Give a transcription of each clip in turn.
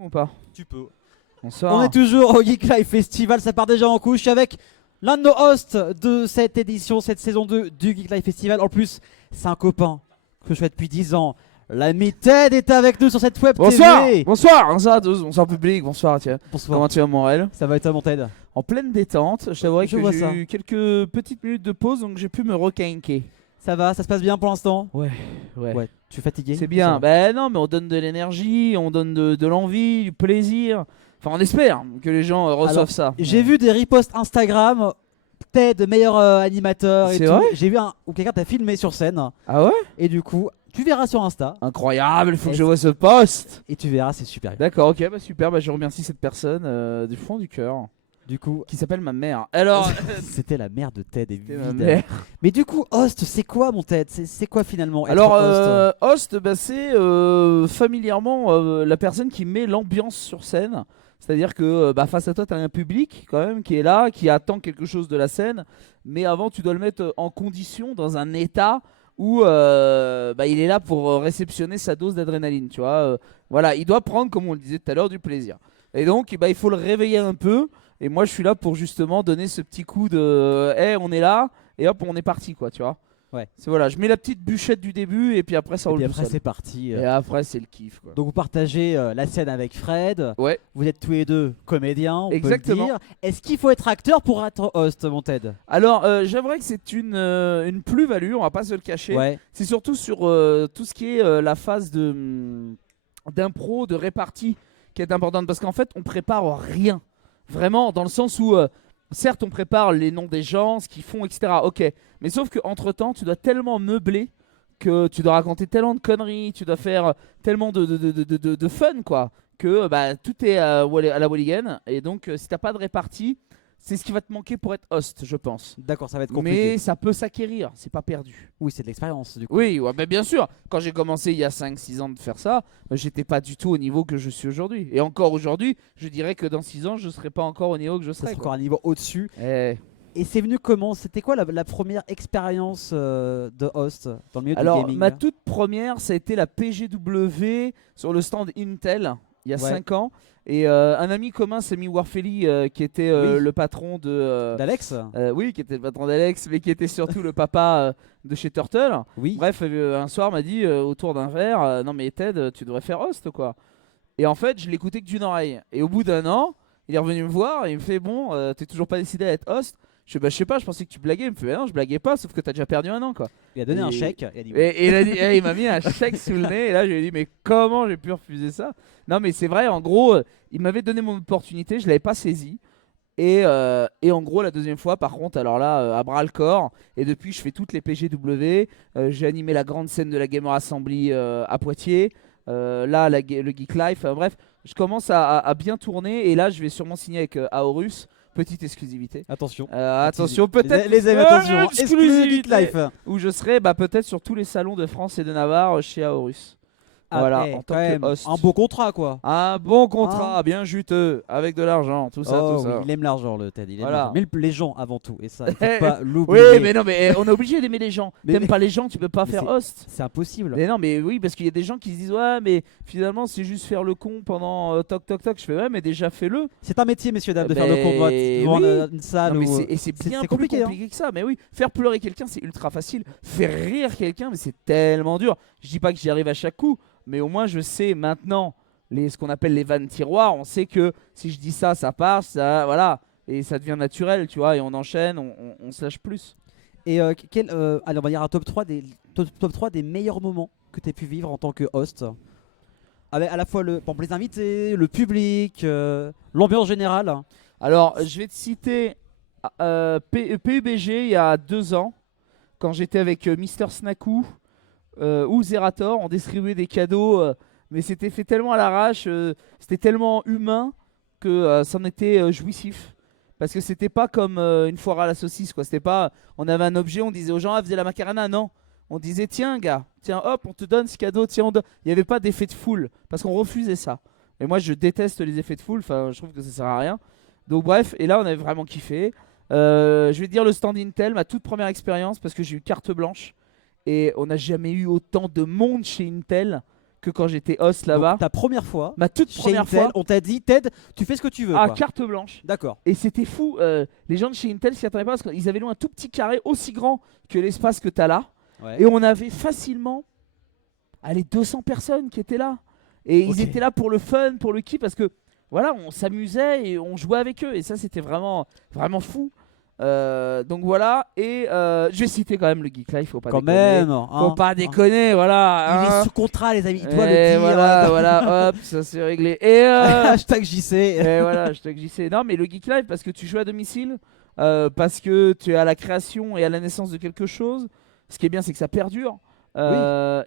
Ou pas? Tu peux. Bonsoir. On est toujours au Geek Live Festival, ça part déjà en couche avec l'un de nos hosts de cette édition, cette saison 2 du Geek Live Festival. En plus, c'est un copain que je fais depuis 10 ans. L'ami Ted est avec nous sur cette web Bonsoir. TV. Bonsoir. Bonsoir à tous. Bonsoir public. Bonsoir. Tiens. Bonsoir. Comment tu vas, Morel? Ça va être à mon Ted? En pleine détente. Je t'avouerai Je que vois j'ai ça. eu quelques petites minutes de pause, donc j'ai pu me requinquer. Ça va, ça se passe bien pour l'instant? Ouais. Tu es fatigué? C'est bien. Ben non, mais on donne de l'énergie, on donne de l'envie, du plaisir. Enfin, on espère que les gens reçoivent Alors, ça. J'ai vu des reposts Instagram. Ted, meilleur animateur et C'est tout. vrai J'ai vu où quelqu'un t'a filmé sur scène. Ah ouais? Et du coup, tu verras sur Insta. Incroyable. Il faut que je Est-ce- vois ce post. Et tu verras, c'est super bien. D'accord. Ok. Bah super. Bah je remercie cette personne du fond du cœur Du coup, qui s'appelle ma mère. Alors. c'était la mère de Ted, C'est ma évidemment. mère. Mais du coup, host, c'est quoi mon Ted? C'est quoi finalement être Alors, host? host, bah, c'est familièrement la personne qui met l'ambiance sur scène. C'est-à-dire que bah, face à toi, tu as un public quand même qui est là, qui attend quelque chose de la scène. Mais avant, tu dois le mettre en condition, dans un état où bah, il est là pour réceptionner sa dose d'adrénaline. Tu vois, voilà, il doit prendre, comme on le disait tout à l'heure, du plaisir. Et donc, bah, il faut le réveiller un peu. Et moi, je suis là pour justement donner ce petit coup de hey, on est là, et hop, on est parti, quoi, tu vois. Ouais. C'est voilà, je mets la petite bûchette du début et puis après ça Et roule puis tout après, seul. c'est parti. Et après c'est le kiff, quoi. Donc vous partagez la scène avec Fred. Ouais. Vous êtes tous les deux comédiens, on Exactement. peut le dire. Est-ce qu'il faut être acteur pour être host, mon Ted? Alors j'aimerais que c'est une plus-value, on va pas se le cacher. Ouais. C'est surtout sur tout ce qui est la phase d'impro, de répartie qui est importante parce qu'en fait on prépare rien. Vraiment dans le sens où certes on prépare les noms des gens, ce qu'ils font, etc. Ok. Mais sauf qu'entre temps tu dois tellement meubler que tu dois raconter tellement de conneries, tu dois faire tellement de fun quoi, que bah, tout est à la Walligan. Et donc si t'as pas de répartie, c'est ce qui va te manquer pour être host, je pense. D'accord, ça va être compliqué. Mais ça peut s'acquérir, c'est pas perdu. Oui, c'est de l'expérience du coup. Oui, ouais, bah, bien sûr. Quand j'ai commencé il y a 5-6 ans de faire ça, j'étais pas du tout au niveau que je suis aujourd'hui. Et encore aujourd'hui, je dirais que dans 6 ans, je serai pas encore au niveau que je Ça serai. sera Quoi. encore un niveau au-dessus. Eh. Et c'est venu comment? C'était quoi la première expérience de host dans le milieu du Alors, gaming? ma toute première, ça a été la PGW sur le stand Intel, il y a Ouais. 5 ans. Et un ami commun, Sami Warfeli, qui était Oui. le patron de... D'Alex? oui, qui était le patron d'Alex, mais qui était surtout le papa de chez Turtle. Oui. Bref, un soir m'a dit autour d'un verre, non mais Ted, tu devrais faire host quoi. Et en fait, je l'écoutais que d'une oreille. Et au bout d'un an, il est revenu me voir et il me fait bon, t'es toujours pas décidé à être host? Je fais bah je sais pas, je pensais que tu blaguais. Il me fait bah non, je blaguais pas, sauf que t'as déjà perdu un an quoi. Il a donné un Et- chèque. Il a dit oui. Et il a dit, il m'a mis un chèque sous le nez et là je lui ai dit mais comment j'ai pu refuser ça? Non mais c'est vrai, en gros, il m'avait donné mon opportunité, je l'avais pas saisi. Et en gros la deuxième fois par contre alors là à bras le corps et depuis je fais toutes les PGW, j'ai animé la grande scène de la Gamer Assembly à Poitiers, là le Geek Life, bref je commence à bien tourner et là je vais sûrement signer avec Aorus, petite exclusivité. Attention. Attention peut-être Les amis, attention. Exclusivité exclusivité Geek Life. où je serai bah, peut-être sur tous les salons de France et de Navarre chez Aorus. Voilà, eh, en tant quand que même, host. un beau contrat quoi. Un bon contrat, bien juteux, avec de l'argent, tout ça, Oh tout ça. oui, il aime l'argent le Ted, il aime Voilà. l'argent. Mais les gens avant tout, et ça, il faut Eh, pas l'oublier. Oui, mais non, mais on est obligé d'aimer les gens. Mais- T'aimes pas les gens, tu peux pas mais faire host. C'est impossible. Mais non, mais oui, parce qu'il y a des gens qui se disent ouais, mais finalement c'est juste faire le con pendant toc toc toc. Je fais ouais, mais déjà fais-le. C'est un métier, messieurs dames, de Ben, faire le combat devant oui. une salle. Non, mais ou- et c'est bien c'est plus compliqué, compliqué, que ça. Mais oui, faire pleurer quelqu'un c'est ultra facile. Faire rire quelqu'un, mais c'est tellement dur. Je dis pas que j'y arrive à chaque coup, mais au moins je sais maintenant ce qu'on appelle les vannes tiroirs. On sait que si je dis ça, ça passe, ça, voilà, et ça devient naturel, tu vois, et on enchaîne, on se lâche plus. Et allez, on va dire un top 3 top 3 des meilleurs moments que tu as pu vivre en tant que host. Avec à la fois pour les invités, le public, l'ambiance générale. Alors, je vais te citer PUBG il y a 2 ans, quand j'étais avec Mister Snaku ou Zerator, on distribuait des cadeaux, mais c'était fait tellement à l'arrache, c'était tellement humain que c'en était jouissif. Parce que c'était pas comme une foire à la saucisse, quoi. C'était pas, on avait un objet, on disait aux gens, ah, faisait la macarena, non. On disait, tiens, gars, tiens, hop, on te donne ce cadeau, tiens, on donne. Il n'y avait pas d'effet de foule, parce qu'on refusait ça. Et moi, je déteste les effets de foule, enfin, je trouve que ça sert à rien. Donc, bref, et là, on avait vraiment kiffé. Je vais te dire le stand Intel, ma toute première expérience, parce que j'ai eu carte blanche. Et on n'a jamais eu autant de monde chez Intel que quand j'étais host là-bas. Donc, ta première fois, Ma toute chez première Intel, fois, on t'a dit Ted, tu fais ce que tu veux. à quoi. carte blanche. D'accord. Et c'était fou. Les gens de chez Intel s'y attendaient pas parce qu'ils avaient loué un tout petit carré aussi grand que l'espace que t'as là. Ouais. Et on avait facilement 200 personnes qui étaient là. Et Ok. ils étaient là pour le fun, pour le kiff, parce que voilà, on s'amusait et on jouait avec eux. Et ça, c'était vraiment, vraiment fou. Donc voilà. Et je vais citer quand même le Geek Life, faut pas Quand déconner. même. Faut hein. pas déconner, voilà. Il hein. est sous contrat, les amis. Il doit Et le dire. voilà, voilà, hop, ça c'est réglé. Et Hashtag JC. et voilà, je te glissais. Non, mais le Geek Live, parce que tu joues à domicile, parce que tu es à la création et à la naissance de quelque chose. Ce qui est bien, c'est que ça perdure.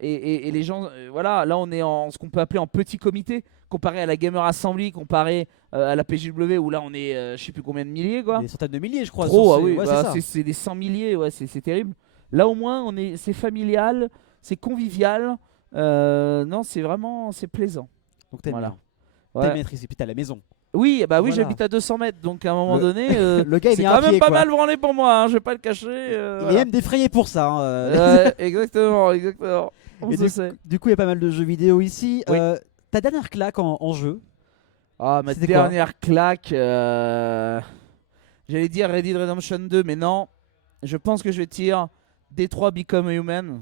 Et les gens, voilà, là on est en ce qu'on peut appeler en petit comité, comparé à la Gamer Assembly, comparé à la PGW, où là on est, je sais plus combien de milliers, quoi. Des centaines de milliers, je crois. Trop, sur ah ces- oui, ouais, bah, c'est ça. c'est des 100 milliers, ouais, c'est terrible. Là au moins, c'est familial, c'est convivial. Non, c'est vraiment, c'est plaisant. Donc t'aimes Voilà. bien. Ouais. T'aimes être ici, puis t'as la maison. Oui, bah oui, Voilà. j'habite à 200 mètres, donc à un moment Le- donné, Le gars, il c'est vient quand à même pied, pas quoi. mal branlé pour moi, hein, je vais pas le cacher. Il Voilà. est même défrayé pour ça. hein. Ouais, exactement, exactement. On Et se sait. du coup, il y a pas mal de jeux vidéo ici. Oui. Ta dernière claque en jeu, Ah, ma C'était quoi dernière claque, j'allais dire Red Dead Redemption 2, mais non, je pense que je vais dire Detroit Become Human,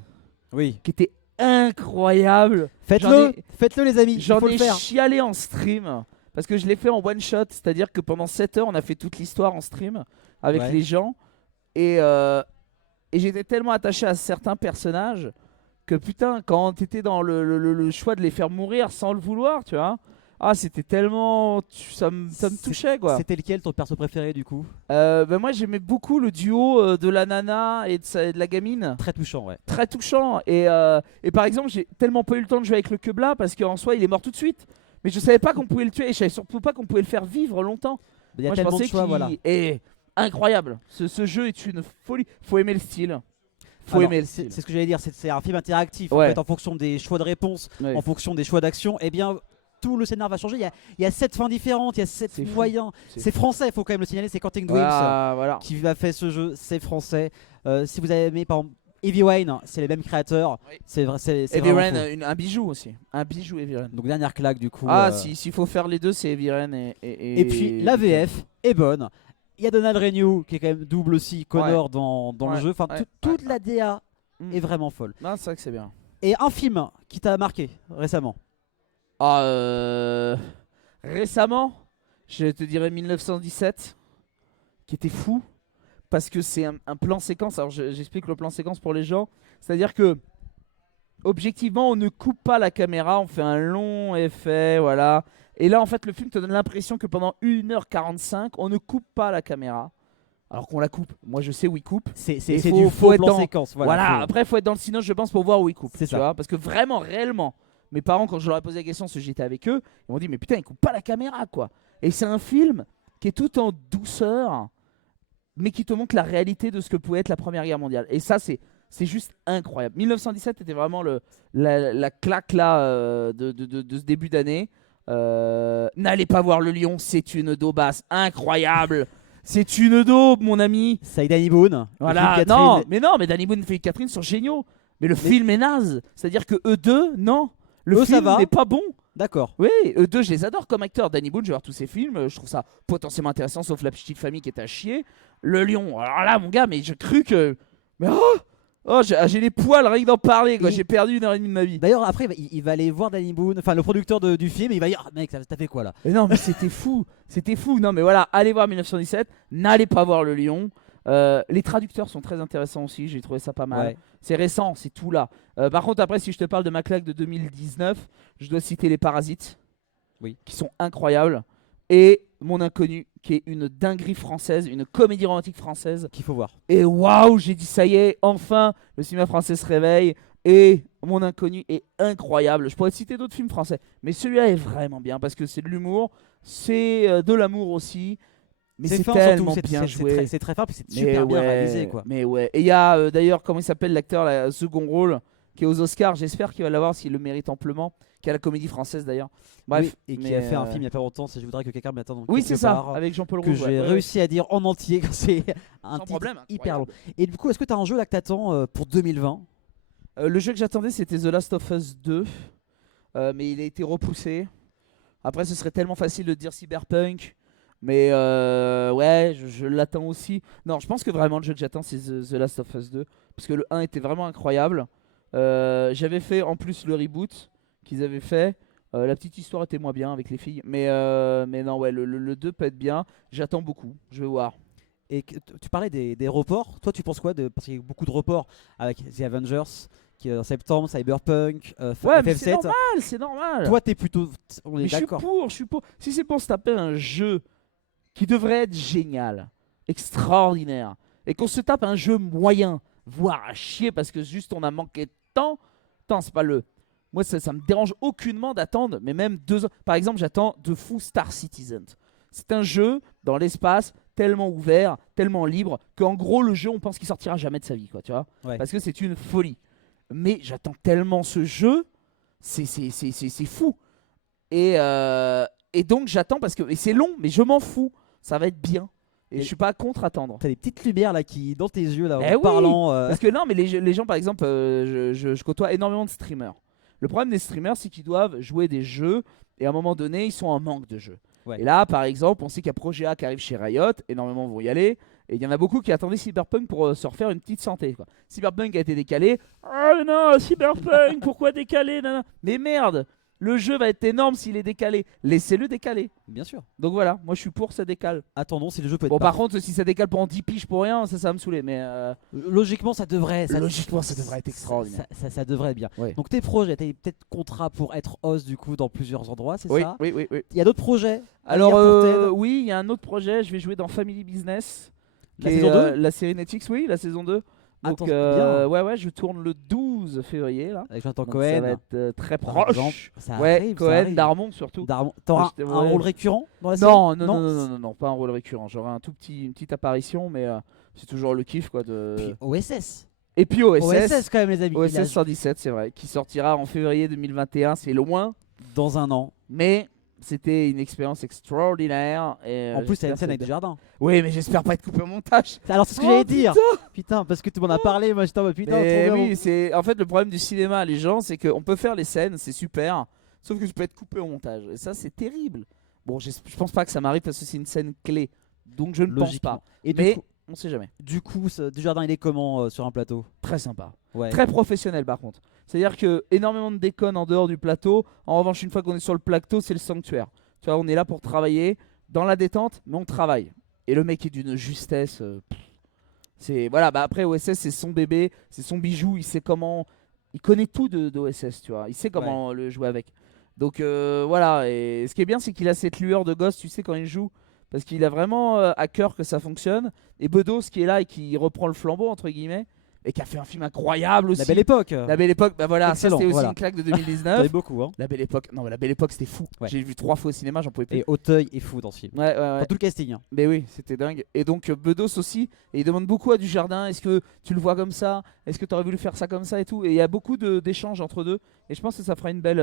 oui. qui était incroyable. Faites-le, faites-le les amis. Il J'en faut le ai faire. chialé en stream parce que je l'ai fait en one shot, c'est-à-dire que pendant 7 heures on a fait toute l'histoire en stream avec Ouais. les gens et j'étais tellement attaché à certains personnages que putain quand t'étais dans le choix de les faire mourir sans le vouloir, tu vois, ah c'était tellement, ça me touchait quoi. C'était lequel ton perso préféré du coup? Ben moi j'aimais beaucoup le duo de la nana et de la gamine. Très touchant, ouais. Très touchant et par exemple j'ai tellement pas eu le temps de jouer avec le Quebla parce qu'en soi il est mort tout de suite, mais je savais pas qu'on pouvait le tuer et je savais surtout pas qu'on pouvait le faire vivre longtemps. Il y a Moi je tellement de pensais choix, qu'il voilà. est incroyable. Ce jeu est une folie, faut aimer le style. Faut Alors, aimer le c'est style. c'est ce que j'allais dire, c'est un film interactif. Ouais. En fait, en fonction des choix de réponse, Ouais. en fonction des choix d'action, eh bien, tout le scénario va changer. Il y a 7 fins différentes, il y a 7 C'est fou. moyens. C'est français, il faut quand même le signaler, c'est Quentin Dwims Voilà. qui a fait ce jeu, c'est français. Si vous avez aimé, par exemple, Heavy Rain, c'est les mêmes créateurs. Oui. C'est vrai, c'est Heavy vraiment Rain, cool. un bijou aussi. Un bijou Heavy Rain. Donc, dernière claque du coup. Ah, s'il faut faire les deux, c'est Heavy Rain Et puis, la VF est bonne. Il y a Donald Renew qui est quand même double aussi Connor dans le Ouais, jeu. Enfin, ouais, toute la DA Mm. est vraiment folle. Non, c'est vrai que c'est bien. Et un film qui t'a marqué récemment. Ah, récemment, je te dirais 1917, qui était fou, parce que c'est un plan séquence. Alors j'explique le plan séquence pour les gens. C'est-à-dire que, objectivement, on ne coupe pas la caméra, on fait un long effet, voilà. Et là, en fait, le film te donne l'impression que pendant 1h45, on ne coupe pas la caméra. Alors qu'on la coupe. Moi, je sais où il coupe. C'est Et du faut faux être plan dans- séquence. Voilà, Voilà, faut- après, il faut être dans le cinéma, je pense, pour voir où il coupe. C'est tu ça. vois, parce que vraiment, réellement, mes parents, quand je leur ai posé la question, parce que j'étais avec eux, ils m'ont dit, mais putain, il coupe pas la caméra, quoi. Et c'est un film qui est tout en douceur, mais qui te montre la réalité de ce que pouvait être la Première Guerre mondiale. Et ça, c'est juste incroyable. 1917 était vraiment la claque là de ce début d'année. N'allez pas voir le lion, c'est une daubasse incroyable. C'est une daube, mon ami. Saïd Danny Boone. Voilà, Philippe non, Catherine. mais non, mais Danny Boone et Philippe Catherine sont géniaux. Mais le film est naze. C'est-à-dire que eux deux, non. Le Eux, ça film va. n'est pas bon. D'accord. Oui, eux deux, je les adore comme acteurs. Danny Boone, je vais voir tous ses films. Je trouve ça potentiellement intéressant, sauf La Petite Famille qui est à chier. Le lion, alors là, mon gars, mais j'ai cru que. Mais j'ai les poils rien que d'en parler, quoi. Et- J'ai perdu 1h30 de ma vie. D'ailleurs, après, il va aller voir Danny Boone, enfin le producteur du film, et il va dire, ah, mec, t'as fait quoi là? Mais non, mais c'était fou. C'était fou. Non, mais voilà, allez voir 1917. N'allez pas voir le lion. Les traducteurs sont très intéressants aussi. J'ai trouvé ça pas mal. Ouais. C'est récent, c'est tout là. Par contre, après, si je te parle de ma claque de 2019, je dois citer Les Parasites, Oui. qui sont incroyables, et Mon Inconnu, qui est une dinguerie française, une comédie romantique française. Qu'il faut voir. Et waouh, j'ai dit ça y est, enfin, le cinéma français se réveille. Et Mon Inconnu est incroyable. Je pourrais citer d'autres films français, mais celui-là est vraiment bien parce que c'est de l'humour, c'est de l'amour aussi. Mais c'est fin, tellement surtout, bien joué. c'est très fin, puis c'est Mais super bien ouais, réalisé quoi. Mais ouais. Et il y a d'ailleurs, comment il s'appelle l'acteur, là, second rôle, qui est aux Oscars. J'espère qu'il va l'avoir s'il le mérite amplement. Qui a la comédie française d'ailleurs. Bref. Oui, et qui mais, a fait un film il y a pas longtemps, je voudrais que quelqu'un m'attende. Oui, c'est ça, part, avec Jean-Paul que Rouge. j'ai ouais, ouais, réussi à dire en entier. C'est un Sans titre problème. hyper long. incroyable. Et du coup, est-ce que tu as un jeu là que t'attends pour 2020? Le jeu que j'attendais, c'était The Last of Us 2. mais il a été repoussé. Après, ce serait tellement facile de dire Cyberpunk. Mais ouais, je l'attends aussi. Non, je pense que vraiment le jeu que j'attends, c'est The Last of Us 2. Parce que le 1 était vraiment incroyable. J'avais fait en plus le reboot qu'ils avaient fait. La petite histoire était moins bien avec les filles. Mais non, ouais, le 2 peut être bien. J'attends beaucoup. Je vais voir. Et tu parlais des reports. Toi, tu penses quoi parce qu'il y a eu beaucoup de reports avec The Avengers qui est en septembre, Cyberpunk, Ouais, mais c'est FF7. normal, c'est normal. Toi, t'es plutôt. On Mais est je suis d'accord. pour, je suis pour. Si c'est pour se taper un jeu qui devrait être génial, extraordinaire, et qu'on se tape un jeu moyen, voire à chier parce que juste on a manqué de temps, c'est pas le. Moi, ça me dérange aucunement d'attendre, mais même 2 ans. Par exemple, j'attends de fou Star Citizen. C'est un jeu dans l'espace tellement ouvert, tellement libre, qu'en gros, le jeu, on pense qu'il sortira jamais de sa vie, quoi, tu vois. Ouais. Parce que c'est une folie. Mais j'attends tellement ce jeu, c'est fou. Et donc j'attends parce que et c'est long, mais je m'en fous. Ça va être bien. Et je suis pas contre attendre. T'as des petites lumières là qui dans tes yeux là Eh en oui, parlant. Parce que non, mais les gens par exemple, je côtoie énormément de streamers. Le problème des streamers, c'est qu'ils doivent jouer des jeux et à un moment donné, ils sont en manque de jeux. Ouais. Et là, par exemple, on sait qu'il y a Projet A qui arrive chez Riot, énormément vont y aller. Et il y en a beaucoup qui attendaient Cyberpunk pour se refaire une petite santé, quoi. Cyberpunk a été décalé. Oh non, Cyberpunk, pourquoi décaler, nana. Mais merde, le jeu va être énorme s'il est décalé. Laissez-le décaler. Bien sûr. Donc voilà, moi je suis pour ça décale. Attendons si le jeu peut être. Bon, par contre, si ça décale pendant 10 piges pour rien, ça va me saouler. Mais logiquement, ça devrait. logiquement, ça devrait être extraordinaire. Ça devrait être bien. Ouais. Donc tes projets, t'as peut-être contrat pour être host du coup dans plusieurs endroits, c'est Oui, ça? oui. Il y a d'autres projets à Alors, venir pour Ted oui, il y a un autre projet. Je vais jouer dans Family Business. La qui est, saison 2 la série Netflix, oui, la saison 2. Donc, Attends, bien. ouais, je tourne le 12 février là. Avec Jonathan Donc, Cohen. ça va être très par proche. exemple. Ça Ouais, arrive, ça Cohen, arrive. Darmon surtout. T'auras Ouais. un rôle récurrent dans la série? Non, pas un rôle récurrent. J'aurai une petite apparition, mais c'est toujours le kiff quoi. Puis OSS. Et puis OSS. OSS quand même les amis. OSS 117, c'est vrai, qui sortira en février 2021, c'est loin, Dans un an. mais c'était une expérience extraordinaire. Et, En plus, t'as j'espère une scène que avec ça- du jardin. Oui, mais j'espère pas être coupé au montage. Alors c'est ce que Oh, j'allais dire. Putain, parce que tu m'en as parlé, moi j'étais en mode putain, Mais trop bien. oui, c'est en fait le problème du cinéma, les gens, c'est qu'on peut faire les scènes, c'est super, sauf que je peux être coupé au montage. Et ça, c'est terrible. Bon, je pense pas que ça m'arrive parce que c'est une scène clé, donc je ne pense Logiquement. pas. Et Mais du on sait jamais. coup, du jardin, il est comment sur un plateau? Très sympa, Ouais. très professionnel par contre. C'est-à-dire que énormément de déconnes en dehors du plateau. En revanche, une fois qu'on est sur le plateau, c'est le sanctuaire. Tu vois, on est là pour travailler dans la détente, mais on travaille. Et le mec est d'une justesse. C'est voilà. Bah après OSS, c'est son bébé, c'est son bijou. Il sait comment. Il connaît tout de OSS, tu vois. Il sait comment le jouer avec. Donc voilà. Et ce qui est bien, c'est qu'il a cette lueur de gosse, tu sais, quand il joue, parce qu'il a vraiment à cœur que ça fonctionne. Et Bedos qui est là et qui reprend le flambeau entre guillemets, et qui a fait un film incroyable aussi. La belle époque. La Belle Époque, bah voilà, Excellent, ça c'était aussi voilà. une claque de T'en as 2019. eu beaucoup, hein. La Belle Époque, non, mais La Belle Époque c'était fou. Ouais. J'ai vu 3 fois au cinéma, j'en pouvais plus. Et Auteuil est fou dans ce film. Ouais. Enfin, tout le casting. Hein. Mais oui, c'était dingue. Et donc Bedos aussi, et il demande beaucoup à Dujardin, est-ce que tu le vois comme ça? Est-ce que tu aurais voulu faire ça comme ça et tout? Et il y a beaucoup d'échanges entre deux, et je pense que ça fera une belle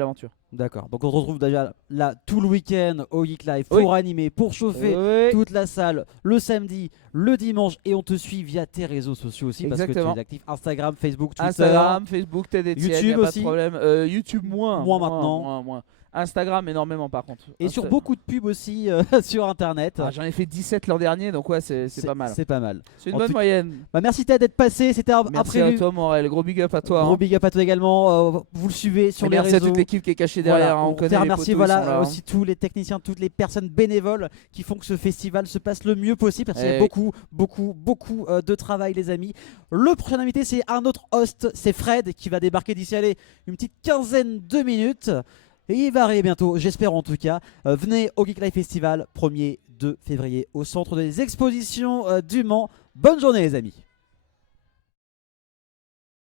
aventure. D'accord. Donc on se retrouve déjà là tout le week-end au Geek Live Oui. pour animer, pour chauffer Ouais. toute la salle le samedi, le dimanche, et on te suit via tes réseaux sociaux aussi parce que Exactement. tu es actif Instagram, Facebook, Twitter. Instagram, Facebook, TED Etienne, YouTube y a pas aussi. de problème. YouTube moins Moins maintenant. moins. Instagram énormément par contre. Et sur beaucoup de pubs aussi sur internet. J'en ai fait 17 l'an dernier, donc ouais, c'est pas mal. C'est pas mal. C'est une En bonne tout- moyenne. Bah, merci Ted d'être passé, c'était Merci à imprévu. toi Morel, gros big up à toi. Gros hein. big up à toi également. Vous le suivez sur Et les merci réseaux. à toute l'équipe qui est cachée derrière. Voilà, hein, on on connaît tient à les remercier potos, ils sont voilà, là, hein. aussi tous les techniciens, toutes les personnes bénévoles qui font que ce festival se passe le mieux possible parce qu'il y a Eh beaucoup de travail les amis. Le prochain invité c'est un autre host, c'est Fred qui va débarquer d'ici une petite quinzaine de minutes. Et il va arriver bientôt, j'espère en tout cas. Venez au Geek Live Festival, 1er 2 février au centre des expositions du Mans. Bonne journée les amis.